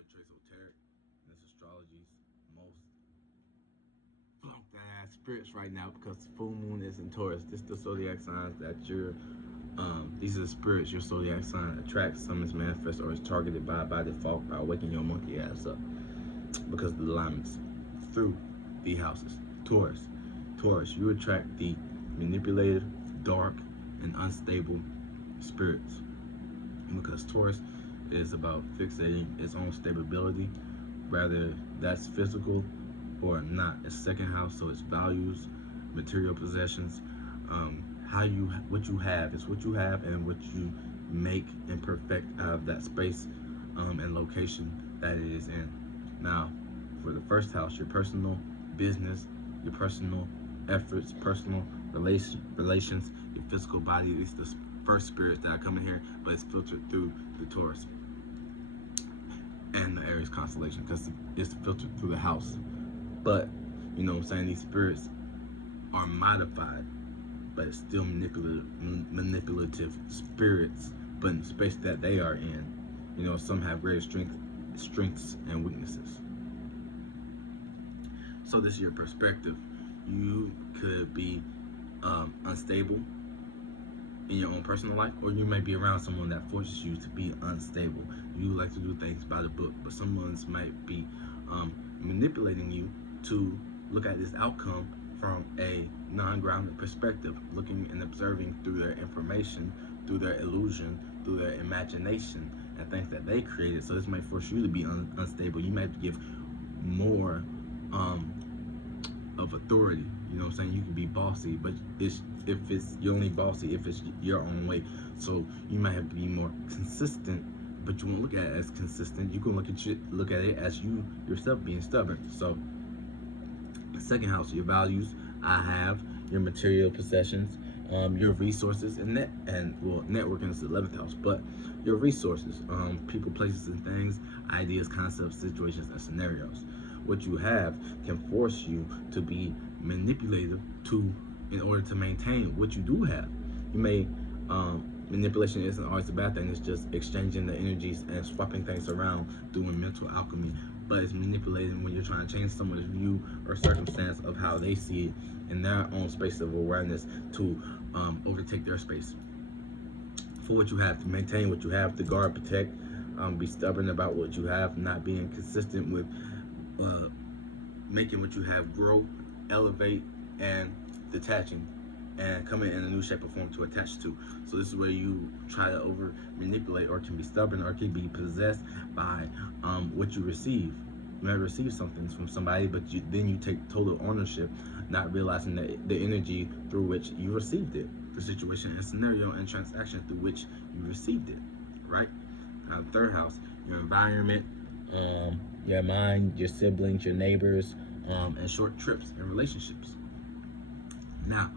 esoteric, and this astrology's most flunked ass spirits right now because the full moon is in Taurus. This is the zodiac signs that these are the spirits your zodiac sign attracts, summons, manifests, or is targeted by default by waking your monkey ass up because of the alignments through the houses. Taurus. Taurus, you attract the manipulated, dark, and unstable spirits because Taurus is about fixating its own stability, whether that's physical or not. It's second house, so it's values, material possessions, what you have is what you have, and what you make and perfect out of that space and location that it is in. Now, for the first house, your personal business, your personal efforts, personal relations, your physical body. These are the first spirits that are coming here, but it's filtered through the Taurus and the Aries constellation because it's filtered through the house. But you know what I'm saying, these spirits are modified, but it's still manipulative spirits, but in the space that they are in. You know, some have greater strengths and weaknesses. So this is your perspective. You could be unstable in your own personal life, or you may be around someone that forces you to be unstable. You like to do things by the book, but someone might be manipulating you to look at this outcome from a non-grounded perspective, looking and observing through their information, through their illusion, through their imagination, and things that they created. So this might force you to be unstable. You might give more of authority. You know what I'm saying? You can be bossy, but you're only bossy if it's your own way. So you might have to be more consistent, but you won't look at it as consistent. You can look at it as you yourself being stubborn. So the second house, your values, your material possessions, your resources, and networking is the 11th house, but your resources, people, places, and things, ideas, concepts, situations, and scenarios. What you have can force you to be manipulative in order to maintain what you do have. You may manipulation isn't always a bad thing. It's just exchanging the energies and swapping things around, doing mental alchemy. But it's manipulating when you're trying to change someone's view or circumstance of how they see it in their own space of awareness to overtake their space. For what you have, to maintain what you have, to guard, protect, be stubborn about what you have, not being consistent with making what you have grow, elevate, and detaching, and coming in a new shape or form to attach to. So this is where you try to over manipulate, or can be stubborn, or can be possessed by what you receive. You might receive something from somebody, but then you take total ownership, not realizing the energy through which you received it, the situation and scenario and transaction through which you received it, right? Now, the third house, your environment, your mind, your siblings, your neighbors, and short trips and relationships. Now,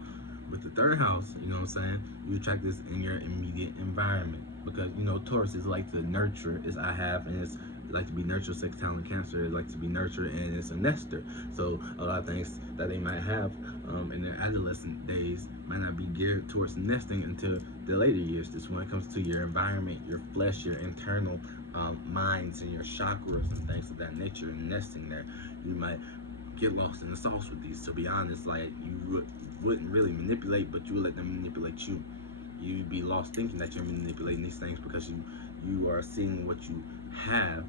with the third house, you know what I'm saying, you attract this in your immediate environment because, you know, Taurus is like to nurture, and it's like to be nurtured. Sex, talent, Cancer is like to be nurtured, and it's a nester. So a lot of things that they might have in their adolescent days might not be geared towards nesting until the later years. This when it comes to your environment, your flesh, your internal minds, and your chakras and things of that nature, and nesting there. You might get lost in the sauce with these. To be honest, like, you wouldn't really manipulate, but you would let them manipulate you. You'd be lost thinking that you're manipulating these things because you are seeing what you have,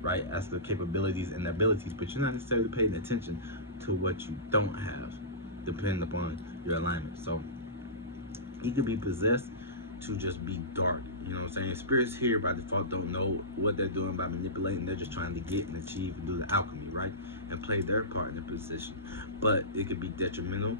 right, as the capabilities and abilities, but you're not necessarily paying attention to what you don't have, depending upon your alignment. So you could be possessed to just be dark. You know what I'm saying? Spirits here by default don't know what they're doing by manipulating. They're just trying to get and achieve and do the alchemy, right? And play their part in the position. But it could be detrimental,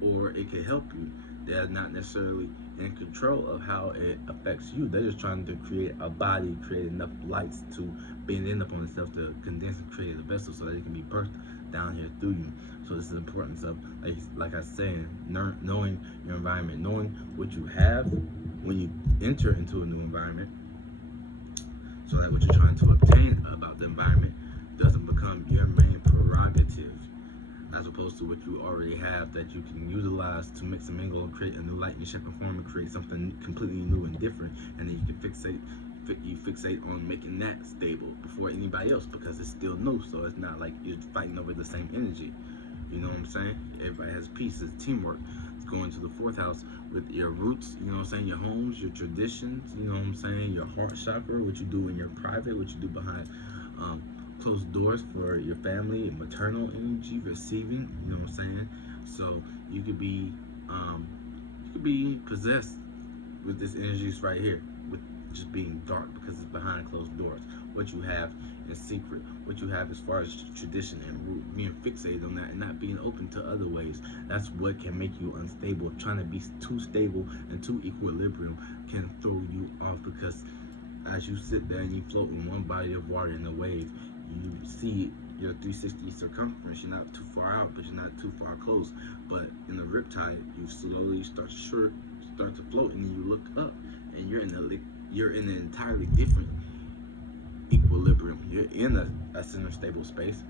or it could help you. They're not necessarily in control of how it affects you. They're just trying to create a body, create enough lights to bend in upon itself to condense and create a vessel so that it can be birthed down here through you. So this is the importance of, like I said, knowing your environment, knowing what you have when you enter into a new environment, so that what you're trying to obtain about the environment doesn't become your main prerogative, as opposed to what you already have that you can utilize to mix and mingle and create a new light and shape and form and create something completely new and different, and then you can you fixate on making that stable before anybody else because it's still new. So it's not like you're fighting over the same energy. You know what I'm saying? Everybody has peace. It's teamwork. It's going to the fourth house with your roots, you know what I'm saying? Your homes, your traditions, you know what I'm saying? Your heart chakra, what you do in your private, what you do behind um, closed doors for your family, maternal energy, receiving, you know what I'm saying? So you could be possessed with this energies right here, with just being dark because it's behind closed doors. What you have in secret, what you have as far as tradition and being fixated on that and not being open to other ways. That's what can make you unstable. Trying to be too stable and too equilibrium can throw you off because as you sit there and you float in one body of water in a wave, you see your 360 circumference. You're not too far out, but you're not too far close. But in the riptide, you slowly start to float, and then you look up, and you're in an entirely different equilibrium. You're in a center stable space,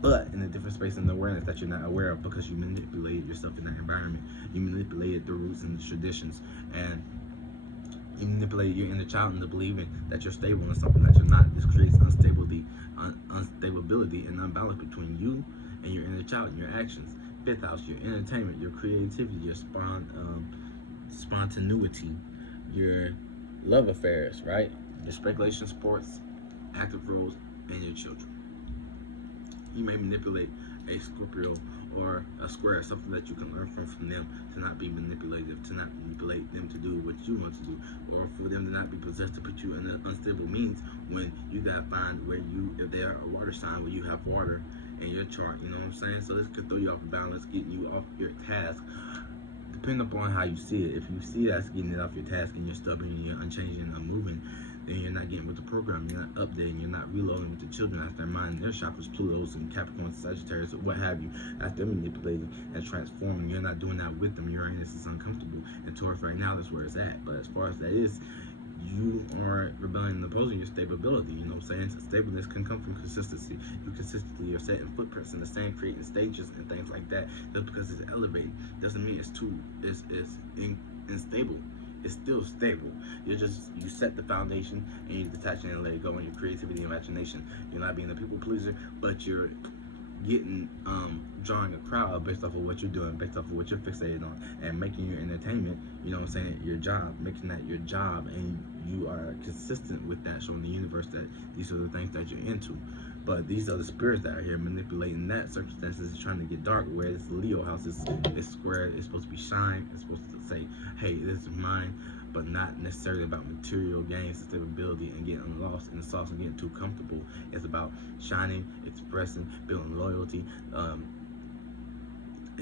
but in a different space in the awareness that you're not aware of because you manipulated yourself in that environment. You manipulated the roots and the traditions, and you manipulate your inner child into believing that you're stable in something that you're not. This creates instability and unbalance between you and your inner child and your actions. Fifth house, your entertainment, your creativity, your spontaneity, your love affairs, right? Your speculation, sports, active roles, and your children. You may manipulate a Scorpio or a square, something that you can learn from them to not be manipulative, to not manipulate them to do what you want to do, or for them to not be possessed to put you in an unstable means when you gotta find where if they are a water sign, where you have water in your chart, you know what I'm saying? So this could throw you off balance, getting you off your task, depending upon how you see it. If you see that's getting it off your task and you're stubborn and you're unchanging and unmoving, then you're not getting with the program, you're not updating, you're not reloading with the children as their mind, their chakras, Plutos and Capricorn, Sagittarius, or what have you, as they're manipulating and transforming. You're not doing that with them. Uranus is uncomfortable, and Taurus right now, that's where it's at. But as far as that is, you are rebelling and opposing your stability. You know what I'm saying? So stableness can come from consistency. You consistently are setting footprints in the sand, creating stages and things like that. Just because it's elevated doesn't mean it's unstable. It's still stable. You set the foundation and you detach it and let it go. And your creativity and imagination. You're not being a people pleaser, but you're getting drawing a crowd based off of what you're doing, based off of what you're fixated on, and making your entertainment, you know what I'm saying, your job, making that your job, and you are consistent with that, showing the universe that these are the things that you're into. But these are the spirits that are here manipulating that. Circumstances trying to get dark, where this Leo house is square, it's supposed to be shine, it's supposed to say, hey, this is mine, but not necessarily about material gains, stability, and getting lost in the sauce and getting too comfortable. It's about shining, expressing, building loyalty,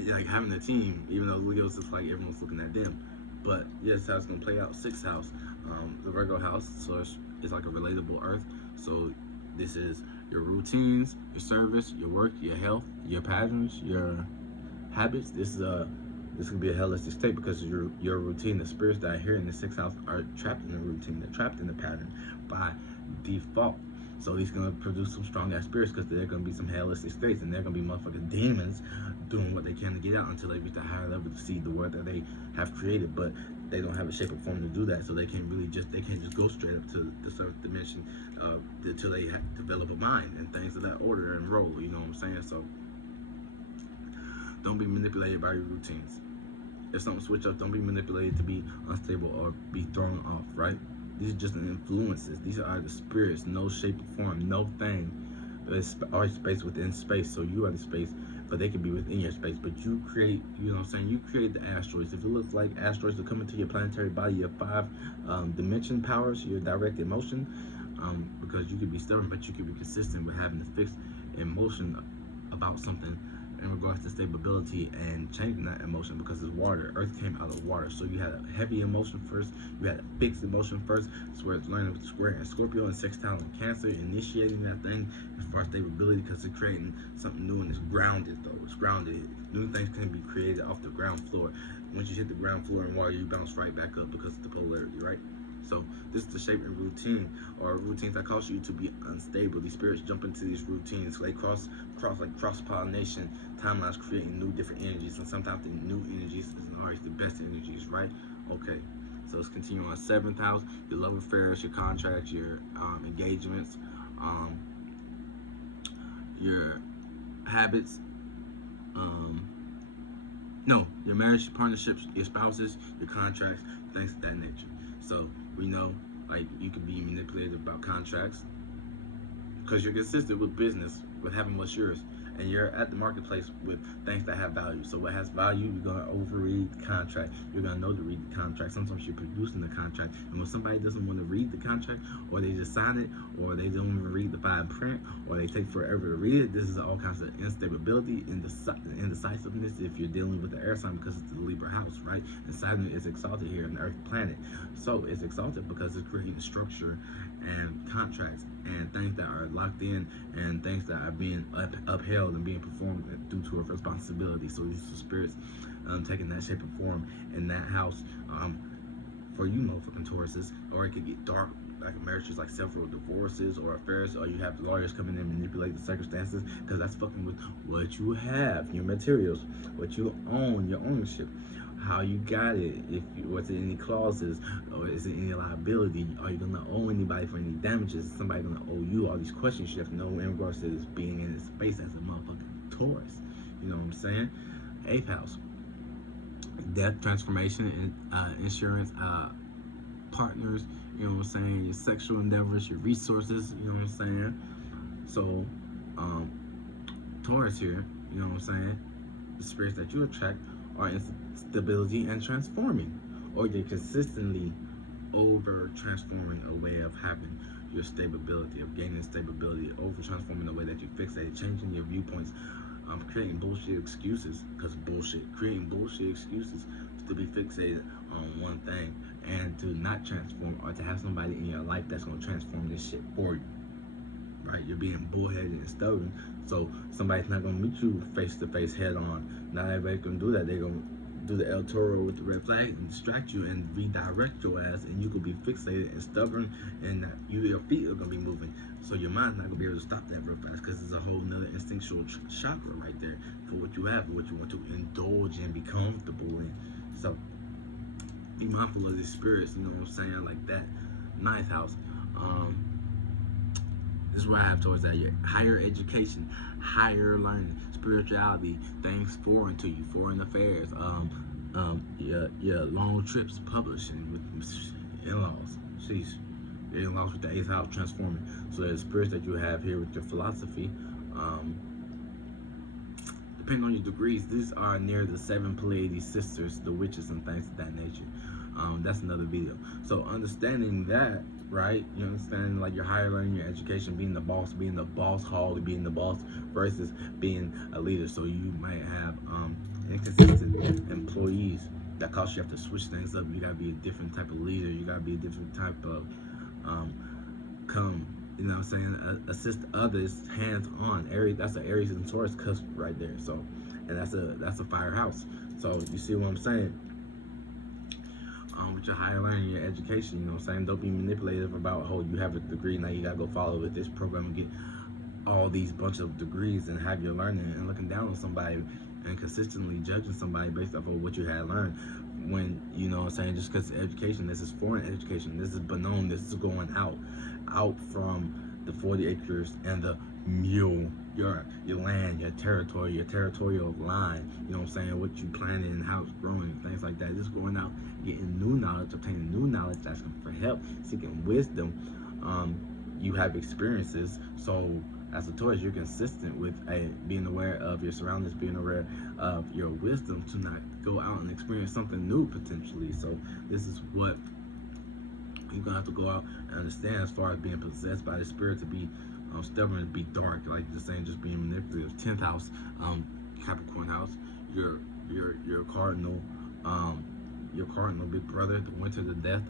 like having a team, even though Leo's just like everyone's looking at them. But yes, how it's gonna play out. Sixth house, the Virgo house, so it's like a relatable earth. So this is your routines, your service, your work, your health, your patterns, your habits. This could be a holistic state because your routine, the spirits that are here in the sixth house are trapped in the routine, they're trapped in the pattern by default. So these gonna produce some strong ass spirits because they're gonna be some holistic states, and they're gonna be motherfucking demons doing what they can to get out until they reach a higher level to see the world that they have created. But they don't have a shape or form to do that, so they can't just go straight up to the seventh dimension until they develop a mind and things of that order and role. You know what I'm saying? So don't be manipulated by your routines. If something switch up, don't be manipulated to be unstable or be thrown off, right? These are just influences. These are the spirits, no shape or form, no thing. It's always space within space, so you are the space, but they can be within your space. But you create, you know what I'm saying? You create the asteroids. If it looks like asteroids are coming to your planetary body, your five dimension powers, your direct emotion, because you could be stubborn, but you could be consistent with having a fixed emotion about something in regards to stability and changing that emotion, because it's water. Earth came out of water, so you had a heavy emotion first, you had a fixed emotion first. That's where it's learning with square and Scorpio and sextile and Cancer, initiating that thing as far as stability, because it's creating something new and it's grounded though. It's grounded. New things can be created off the ground floor. Once you hit the ground floor in water, you bounce right back up because of the polarity, right? So this is the shape and routine, or routines that cause you to be unstable. These spirits jump into these routines. So they cross pollination timelines, creating new different energies, and sometimes the new energies is always the best energies, right? Okay. So it's continuing on 7th house, your love affairs, your contracts, your engagements, um, your habits, um, no, your marriage, partnerships, your spouses, your contracts, things of that nature. So we know, like, you can be manipulated about contracts because you're consistent with business, with having what's yours, and you're at the marketplace with things that have value. So what has value, you're gonna overread the contract. You're gonna know to read the contract. Sometimes you're producing the contract, and when somebody doesn't want to read the contract, or they just sign it, or they don't even read the fine print, or they take forever to read it, this is all kinds of instability and indecisiveness if you're dealing with the air sign, because it's the Libra house, right? And Saturn is exalted here in the Earth planet, so it's exalted because it's creating structure and contracts and things that are locked in and things that are being upheld and being performed due to a responsibility. So these are spirits taking that shape and form in that house for you motherfucking Tauruses. Or it could get dark, like marriages, like several divorces or affairs, or you have lawyers come in and manipulate the circumstances, because that's fucking with what you have, your materials, what you own, your ownership, how you got it, if what's in any clauses, or is it any liability, are you gonna owe anybody for any damages, is somebody gonna owe you, all these questions you have to know in regards to this being in this space as a motherfucking Taurus. You know what I'm saying? 8th house, death, transformation, and insurance, partners, you know what I'm saying, your sexual endeavors, your resources, you know what I'm saying. So Taurus here, you know what I'm saying, the spirits that you attract are instability and transforming, or you're consistently over transforming a way of having your stability, of gaining stability, over transforming the way that you fixate, changing your viewpoints, creating bullshit excuses, because bullshit, creating bullshit excuses to be fixated on one thing and to not transform, or to have somebody in your life that's going to transform this shit for you. Right, you're being bullheaded and stubborn, so somebody's not gonna meet you face to face, head on. Not everybody can do that. They're gonna do the El Toro with the red flag and distract you and redirect your ass, and you could be fixated and stubborn, and your feet are gonna be moving. So your mind's not gonna be able to stop that real fast, because it's a whole nother instinctual chakra right there for what you have, what you want to indulge and be comfortable in. So be mindful of these spirits. You know what I'm saying? Like that 9th house. This is where I have towards that. Your higher education, higher learning, spirituality, things foreign to you, foreign affairs, your long trips, publishing with in-laws. Sheesh. Your in-laws with the 8th house transforming. So the spirits that you have here with your philosophy, depending on your degrees, these are near the 7 Pleiades sisters, the witches and things of that nature. That's another video. So understanding that, right? You understand, like, your higher learning, your education, being the boss hog, being the boss versus being a leader. So you might have inconsistent employees that cause you have to switch things up. You gotta be a different type of leader. You gotta be a different type of you know what I'm saying, assist others hands on. Aries, that's an Aries and Taurus cusp right there. So, and that's a fire house. So you see what I'm saying? With your higher learning, your education, you know what I'm saying? Don't be manipulative about, oh, you have a degree, now you gotta go follow with this program and get all these bunch of degrees and have your learning, and looking down on somebody and consistently judging somebody based off of what you had learned. When, you know what I'm saying, just because education, this is foreign education, this is Benone, this is going out from the 40 acres and the mule, your land, your territory, your territorial line, you know what I'm saying, what you planted and how it's growing, things like that. Just going out, getting new knowledge, obtaining new knowledge, asking for help, seeking wisdom. You have experiences, so as a Taurus, you're consistent with being aware of your surroundings, being aware of your wisdom to not go out and experience something new potentially. So this is what you're gonna have to go out and understand as far as being possessed by the spirit, to be stubborn, to be dark, like just saying, just being manipulative. 10th house, Capricorn house, your cardinal, your cardinal big brother, the winter, the death,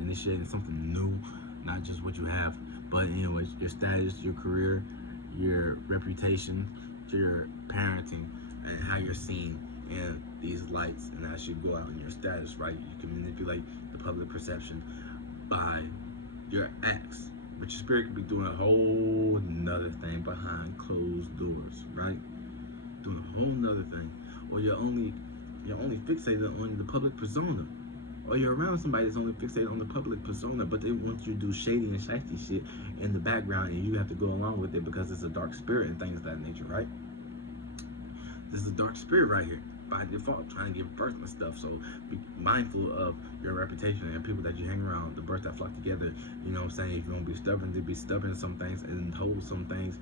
initiating something new, not just what you have, but anyways, your status, your career, your reputation, your parenting, and how you're seen in these lights, and as you go out in your status, right? You can manipulate the public perception by your acts, but your spirit could be doing a whole nother thing behind closed doors, right? Doing a whole nother thing, or you're only fixated on the public persona, or you're around somebody that's only fixated on the public persona, but they want you to do shady and shifty shit in the background, and you have to go along with it because it's a dark spirit and things of that nature, right? This is a dark spirit right here by default, trying to give birth and stuff. So be mindful of your reputation and people that you hang around, the birds that flock together. You know what I'm saying? If you want to be stubborn, to be stubborn in some things and hold some things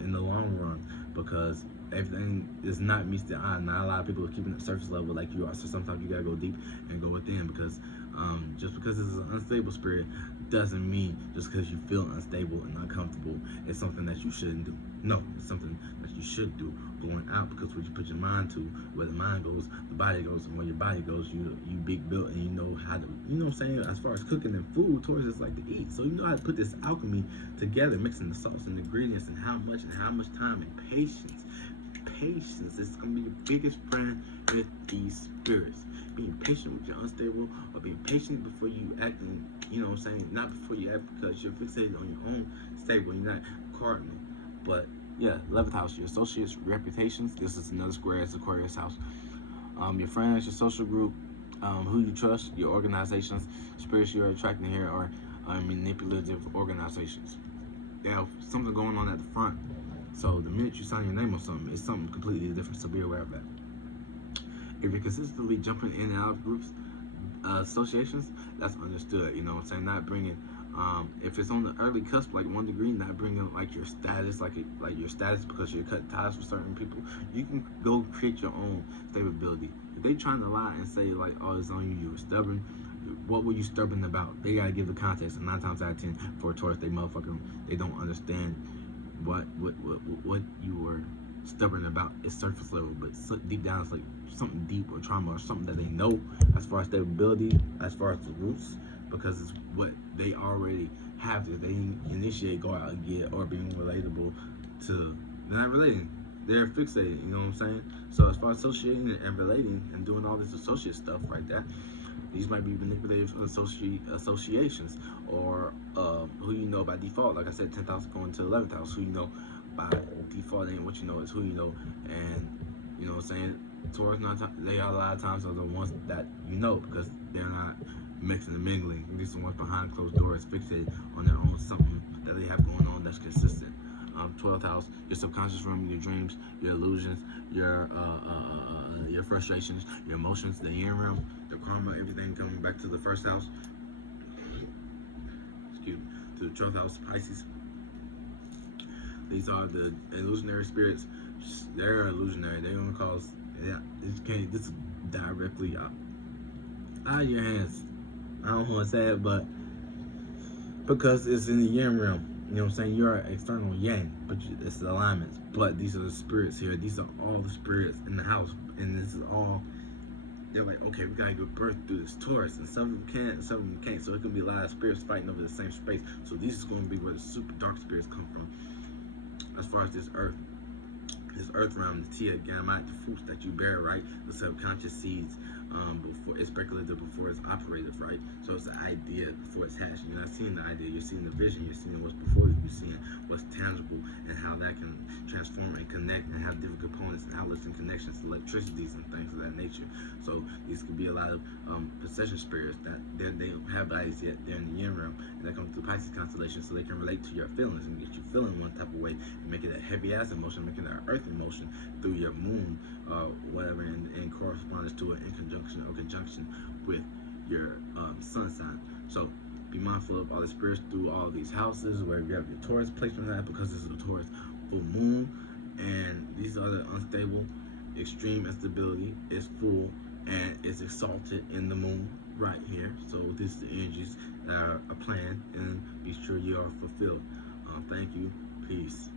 in the long run, because everything is not meets the eye. Not a lot of people are keeping it surface level like you are. So sometimes you gotta go deep and go within, because just because it's an unstable spirit doesn't mean just because you feel unstable and uncomfortable, it's something that you shouldn't do. No, it's something that you should do going out, because what you put your mind to, where the mind goes, the body goes, and where your body goes, you big built, and you know how to, you know what I'm saying, as far as cooking and food, Taurus just like to eat. So you know how to put this alchemy together, mixing the salts and ingredients, and how much time and patience. Patience is going to be your biggest friend with these spirits. Being patient with your unstable, or being patient before you act, and you know what I'm saying, not before you act, because you're fixated on your own stable, you're not cardinal. But yeah, 11th house, your associates, reputations. This is another square as Aquarius house. Your friends, your social group, who you trust, your organizations, spirits you're attracting here are manipulative organizations. They have something going on at the front. So the minute you sign your name on something, it's something completely different. So be aware of that. If you're consistently jumping in and out of groups, associations, that's understood. You know what I'm saying? Not bringing, if it's on the early cusp, like 1 degree, not bringing like your status, like your status because you're cutting ties with certain people. You can go create your own stability. If they trying to lie and say like, oh, it's on you, you were stubborn. What were you stubborn about? They gotta give the context. And 9 times out of 10, for a Taurus, they don't understand what you were stubborn about. Is surface level, but deep down it's like something deep or trauma or something that they know as far as stability, as far as the roots, because it's what they already have that they initiate, go out and get, or being relatable to. They're not relating, they're fixated, you know what I'm saying? So as far as associating and relating and doing all this associate stuff right there, these might be manipulative associations, or who you know by default. Like I said, 10th house going to 11th house. Who you know by default ain't what you know, is who you know. And you know what I'm saying? Taurus, they are a lot of times are the ones that you know, because they're not mixing and mingling. These are the ones behind closed doors, fixated on their own something that they have going on that's consistent. 12th house, your subconscious realm, your dreams, your illusions, your frustrations, your emotions, the yin realm, the karma, everything coming back to the first house. Excuse me, to the 12th house, Pisces. These are the illusionary spirits. They're illusionary. They're gonna cause. Yeah, this is directly out of your hands. I don't want to say it, but because it's in the yin realm. You know what I'm saying? You're external yang, but it's the alignments. But these are the spirits here. These are all the spirits in the house, and this is all. They're like, okay, we gotta give birth through this Taurus, and some of them can, and some of them can't. So it can be a lot of spirits fighting over the same space. So this is going to be where the super dark spirits come from. As far as this earth realm, the Tia Gamma, the fruits that you bear, right? The subconscious seeds, before it's speculative, before it's operative, right? So it's the idea before it's hatched. You're not seeing the idea, you're seeing the vision, you're seeing what's before you, you're seeing what's tangible and how that can transform and connect and have different components and outlets and connections, electricities and things of that nature. So these could be a lot of possession spirits that they don't have bodies yet. They're in the yin realm, and they come through Pisces constellation, so they can relate to your feelings and get you feeling one type of way and make it a heavy ass emotion, making it an earth emotion through your moon, whatever, in correspondence to it, in conjunction with your sun sign. So be mindful of all the spirits through all these houses where you have your Taurus placement at, because this is a Taurus full moon, and these are the unstable, extreme instability is full and is exalted in the moon right here. So this is the energies that are planned, and be sure you are fulfilled. Thank you. Peace.